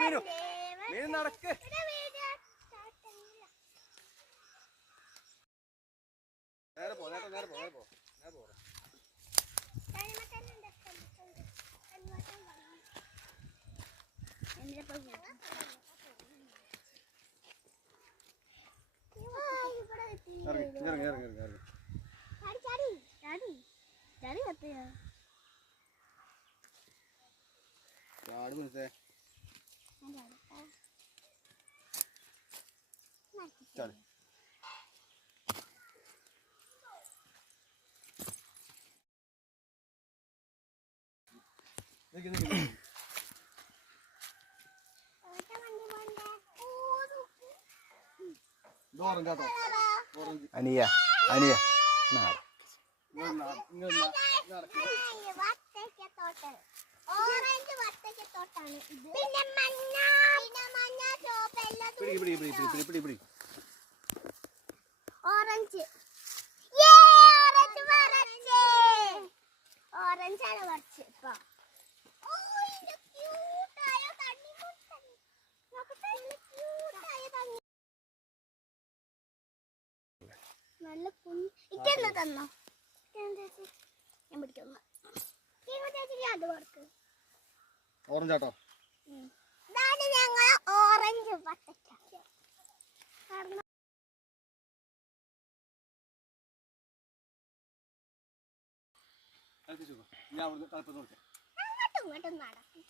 മീനു നടക്ക്. നേരെ പോ. അനിയ ഓറഞ്ച് ഓറഞ്ചാണ് കുറച്ച് ഇപ്പൊ നല്ല ഇക്കെന്ന് തന്നോ ഞാൻ പിടിക്കുന്നു അത് കൊടുക്ക് ഓറഞ്ചാട്ടോ ഇതാണ് ഞങ്ങൾ ഓറഞ്ച് പട്ടക്ക ഞാൻ തലപ്പത്ത് അങ്ങോട്ടും ഇങ്ങോട്ടും നടക്കും